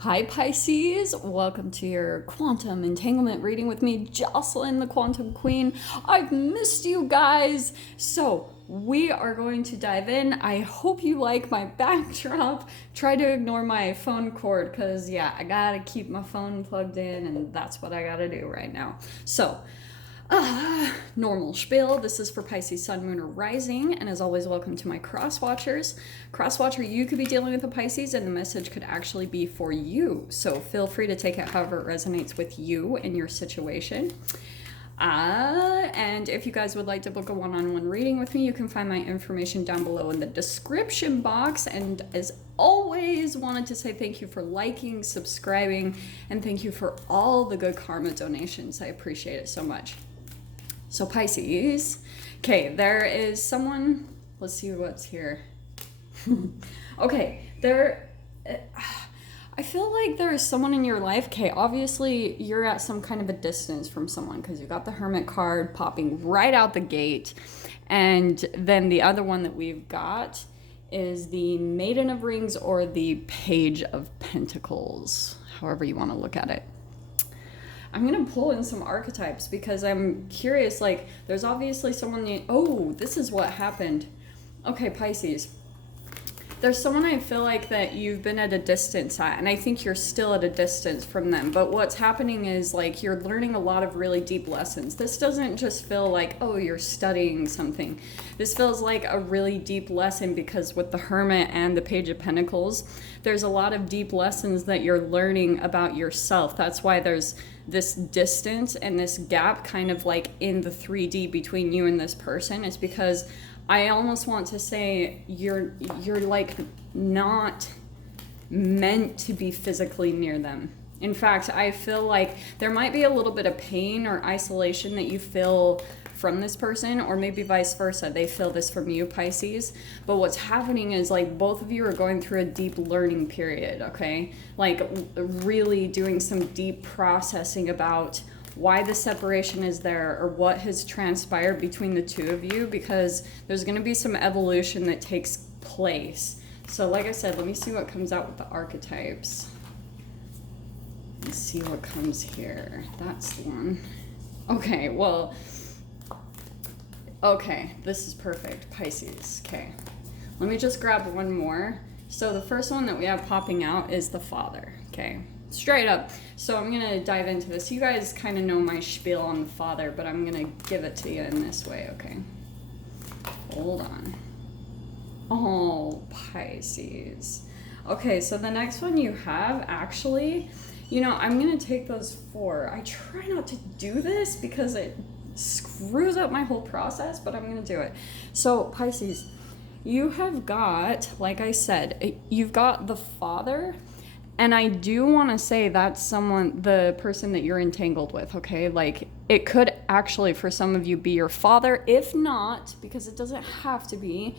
Hi Pisces, welcome to your quantum entanglement reading with me, Jocelyn, the Quantum Queen. I've missed you guys. So we are going to dive in. I hope you like my backdrop. Try to ignore my phone cord because yeah, I gotta keep my phone plugged in and that's what I gotta do right now. So normal spiel. This is for Pisces, Sun, Moon, or Rising, and as always, welcome to my cross watchers. Cross watcher, you could be dealing with a Pisces, and the message could actually be for you. So feel free to take it however it resonates with you and your situation. And if you guys would like to book a one-on-one reading with me, you can find my information down below in the description box. And as always, wanted to say thank you for liking, subscribing, and thank you for all the good karma donations. I appreciate it so much. So Pisces, okay, there is someone, let's see what's here. Okay, I feel like there is someone in your life, okay, obviously you're at some kind of a distance from someone because you got the Hermit card popping right out the gate. And then the other one that we've got is the Maiden of Rings or the Page of Pentacles, however you want to look at it. I'm going to pull in some archetypes because I'm curious, like, there's obviously someone, oh, this is what happened. Okay, Pisces. There's someone I feel like that you've been at a distance at, and I think you're still at a distance from them. But what's happening is, like, you're learning a lot of really deep lessons. This doesn't just feel like, oh, you're studying something. This feels like a really deep lesson because with the Hermit and the Page of Pentacles, there's a lot of deep lessons that you're learning about yourself. That's why there's this distance and this gap kind of like in the 3D between you and this person. It's because I almost want to say you're like not meant to be physically near them. In fact, I feel like there might be a little bit of pain or isolation that you feel from this person, or maybe vice versa. They feel this from you, Pisces. But what's happening is like both of you are going through a deep learning period, okay? Like really doing some deep processing about why the separation is there or what has transpired between the two of you, because there's going to be some evolution that takes place. So like I said, let me see what comes out with the archetypes. Let's see what comes here. That's the one. Okay, well, okay, this is perfect, Pisces. Okay, let me just grab one more. So the first one that we have popping out is the Father, okay? Straight up. So I'm gonna dive into this. You guys kind of know my spiel on the Father, but I'm gonna give it to you in this way, okay? Hold on. Oh, Pisces. Okay, so the next one you have, actually, you know, I'm gonna take those four. I try not to do this because it screws up my whole process, but I'm gonna do it. So Pisces, you have got, like I said, you've got the Father. And I do want to say that's someone, the person that you're entangled with, okay? Like, it could actually, for some of you, be your father. If not, because it doesn't have to be,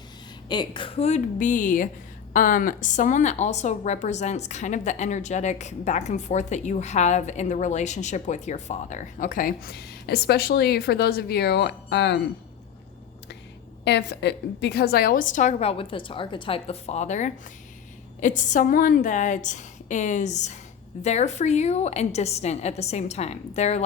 it could be someone that also represents kind of the energetic back and forth that you have in the relationship with your father, okay? Especially for those of you, because I always talk about with this archetype, the Father, it's someone that is there for you and distant at the same time. They're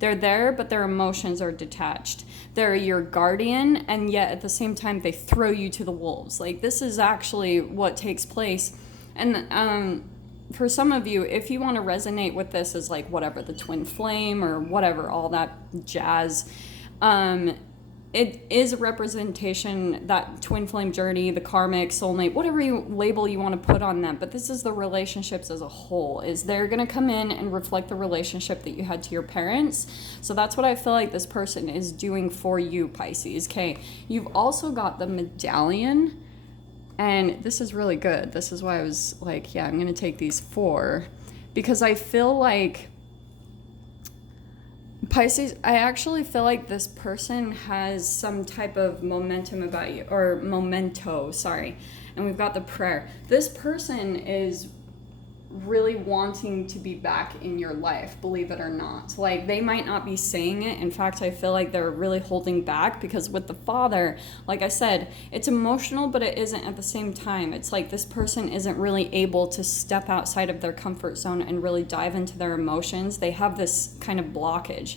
there, but their emotions are detached. They're your guardian, and yet at the same time they throw you to the wolves. Like, this is actually what takes place. And for some of you, if you want to resonate with this as like whatever, the twin flame or whatever, all that jazz, it is a representation, that twin flame journey, the karmic, soulmate, whatever label you want to put on them. But this is the relationships as a whole. Is they're going to come in and reflect the relationship that you had to your parents. So that's what I feel like this person is doing for you, Pisces. Okay, you've also got the medallion. And this is really good. This is why I was like, yeah, I'm going to take these four. Because I feel like Pisces, I actually feel like this person has some type of momentum about you, or memento, sorry. And we've got the prayer. This person is really wanting to be back in your life, believe it or not. Like, they might not be saying it. In fact, I feel like they're really holding back, because with the Father, like I said, it's emotional, but it isn't at the same time. It's like this person isn't really able to step outside of their comfort zone and really dive into their emotions. They have this kind of blockage.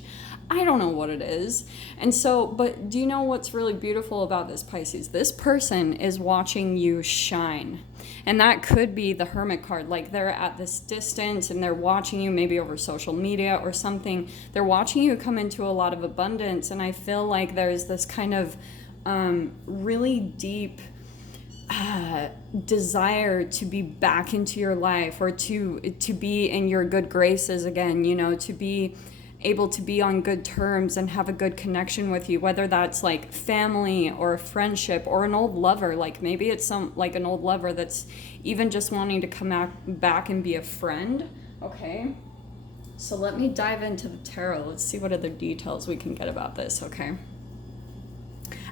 I don't know what it is. And so, but do you know what's really beautiful about this, Pisces? This person is watching you shine. And that could be the Hermit card. Like, they're at this distance and they're watching you, maybe over social media or something. They're watching you come into a lot of abundance. And I feel like there's this kind of really deep desire to be back into your life, or to be in your good graces again, you know, to be able to be on good terms and have a good connection with you, whether that's like family or a friendship or an old lover. Like, maybe it's like an old lover that's even just wanting to come back and be a friend. Okay, so let me dive into the tarot. Let's see what other details we can get about this. Okay,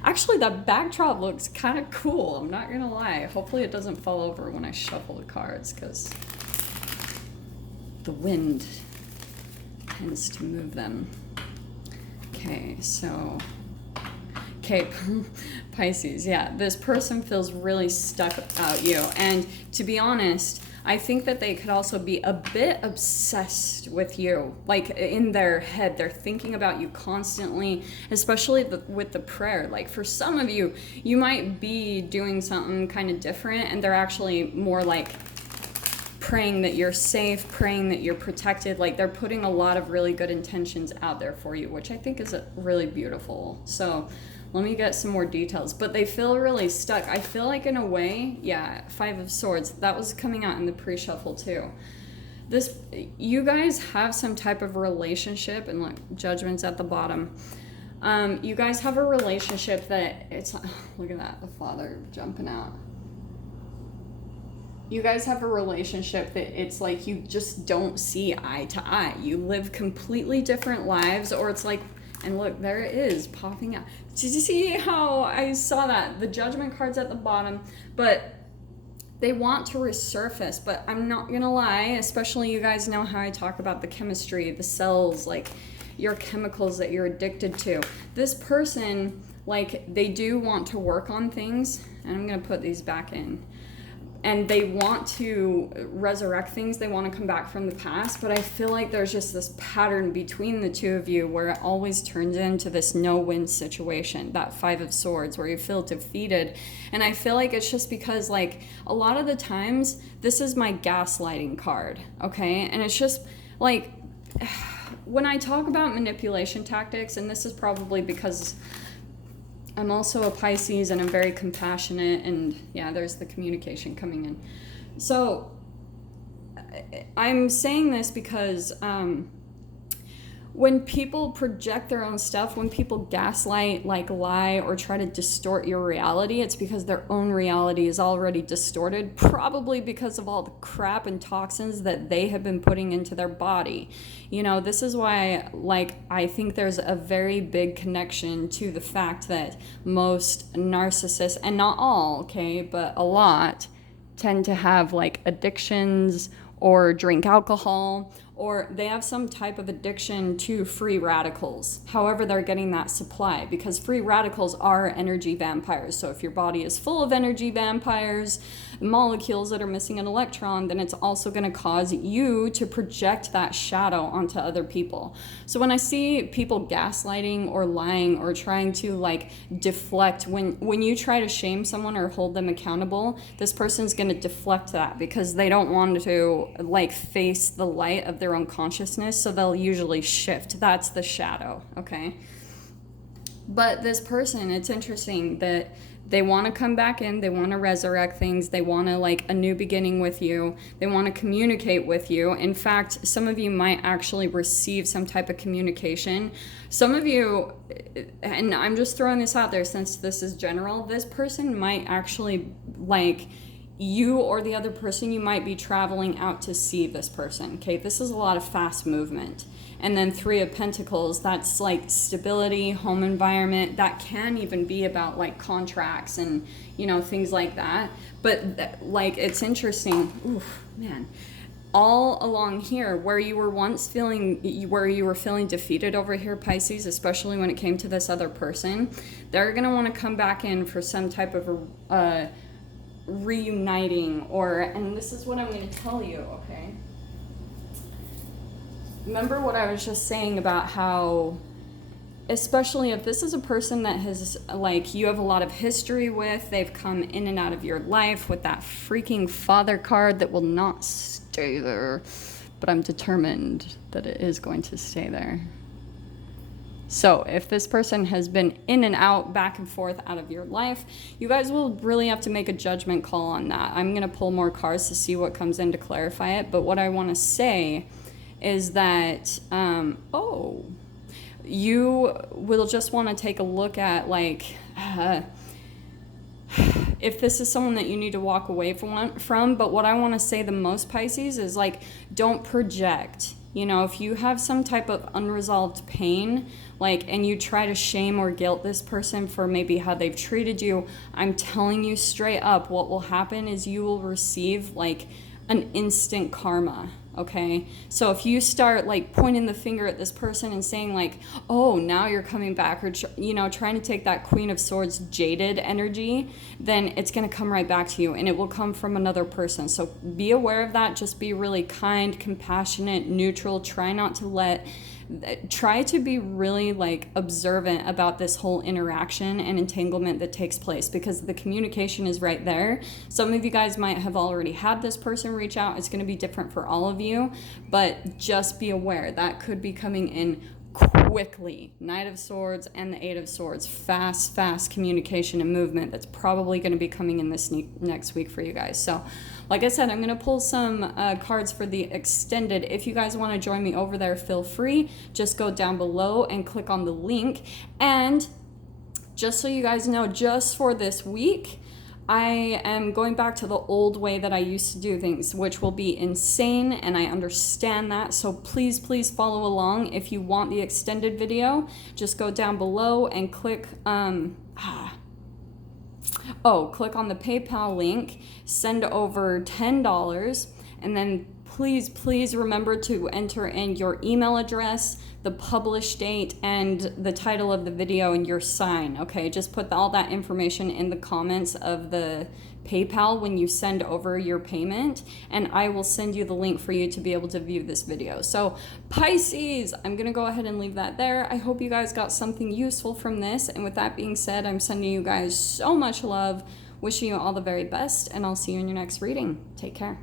actually, that backdrop looks kind of cool, I'm not gonna lie. Hopefully it doesn't fall over when I shuffle the cards, because the wind tends to move them. Okay, so, okay, Pisces, yeah, this person feels really stuck about you. And to be honest, I think that they could also be a bit obsessed with you. Like, in their head, they're thinking about you constantly, especially with the prayer. Like, for some of you, you might be doing something kind of different, and they're actually more like praying that you're safe, praying that you're protected. Like, they're putting a lot of really good intentions out there for you, which I think is really beautiful. So let me get some more details. But they feel really stuck. I feel like, in a way, yeah, 5 of Swords, that was coming out in the pre-shuffle too. You guys have some type of relationship, and look, Judgment's at the bottom. You guys have a relationship that it's, look at that, the Father jumping out. You guys have a relationship that it's like you just don't see eye to eye. You live completely different lives, or it's like, and look, there it is popping out. Did you see how I saw that? The Judgment card's at the bottom, but they want to resurface. But I'm not gonna lie, especially you guys know how I talk about the chemistry, the cells, like your chemicals that you're addicted to. This person, like, they do want to work on things, and I'm gonna put these back in. And they want to resurrect things. They want to come back from the past. But I feel like there's just this pattern between the two of you where it always turns into this no-win situation, that 5 of Swords, where you feel defeated. And I feel like it's just because, like, a lot of the times, this is my gaslighting card, okay? And it's just, like, when I talk about manipulation tactics, and this is probably because I'm also a Pisces and I'm very compassionate, and yeah, there's the communication coming in. So I'm saying this because when people project their own stuff, when people gaslight, like lie, or try to distort your reality, it's because their own reality is already distorted, probably because of all the crap and toxins that they have been putting into their body. You know, this is why, like, I think there's a very big connection to the fact that most narcissists, and not all, okay, but a lot, tend to have, like, addictions, or drink alcohol, or they have some type of addiction to free radicals. However, they're getting that supply, because free radicals are energy vampires. So if your body is full of energy vampires, molecules that are missing an electron, then it's also going to cause you to project that shadow onto other people. So when I see people gaslighting or lying or trying to, like, deflect, when you try to shame someone or hold them accountable, this person's going to deflect that because they don't want to, like, face the light of their own consciousness, so they'll usually shift. That's the shadow, okay? But this person, it's interesting that they want to come back in, they want to resurrect things, they want to, like, a new beginning with you, they want to communicate with you. In fact, some of you might actually receive some type of communication. Some of you, and I'm just throwing this out there since this is general, this person might actually, like, you or the other person, you might be traveling out to see this person, okay? This is a lot of fast movement. And then 3 of Pentacles, that's like stability, home environment. That can even be about, like, contracts and, you know, things like that. But, like, it's interesting. Oof, man. all along here, where you were once feeling, where you were feeling defeated over here, Pisces, especially when it came to this other person, they're going to want to come back in for some type of reuniting, and this is what I'm going to tell you, okay? Remember what I was just saying about how, especially if this is a person that has, like, you have a lot of history with, they've come in and out of your life with that freaking father card that will not stay there, but I'm determined that it is going to stay there. So if this person has been in and out, back and forth out of your life, you guys will really have to make a judgment call on that. I'm going to pull more cards to see what comes in to clarify it. But what I want to say is that, you will just want to take a look at, like, if this is someone that you need to walk away from. But what I want to say the most, Pisces, is, like, don't project. You know, if you have some type of unresolved pain, like, and you try to shame or guilt this person for maybe how they've treated you, I'm telling you straight up, what will happen is you will receive, like, an instant karma, okay? So if you start, like, pointing the finger at this person and saying, like, oh, now you're coming back, or, you know, trying to take that Queen of Swords jaded energy, then it's going to come right back to you, and it will come from another person. So be aware of that. Just be really kind, compassionate, neutral. Try to be really, like, observant about this whole interaction and entanglement that takes place, because the communication is right there. Some of you guys might have already had this person reach out. It's going to be different for all of you, but just be aware that could be coming in quickly. Knight of Swords and the Eight of Swords. Fast communication and movement that's probably going to be coming in this next week for you guys. So like I said, I'm going to pull some cards for the extended. If you guys want to join me over there, feel free. Just go down below and click on the link. And just so you guys know, just for this week, I am going back to the old way that I used to do things, which will be insane, and I understand that. So please follow along. If you want the extended video, just go down below and click click on the PayPal link, send over $10, and then please remember to enter in your email address, the publish date, and the title of the video, and your sign, okay? Just put all that information in the comments of the PayPal when you send over your payment, and I will send you the link for you to be able to view this video. So Pisces, I'm gonna go ahead and leave that there. I hope you guys got something useful from this, and with that being said, I'm sending you guys so much love, wishing you all the very best, and I'll see you in your next reading. Take care.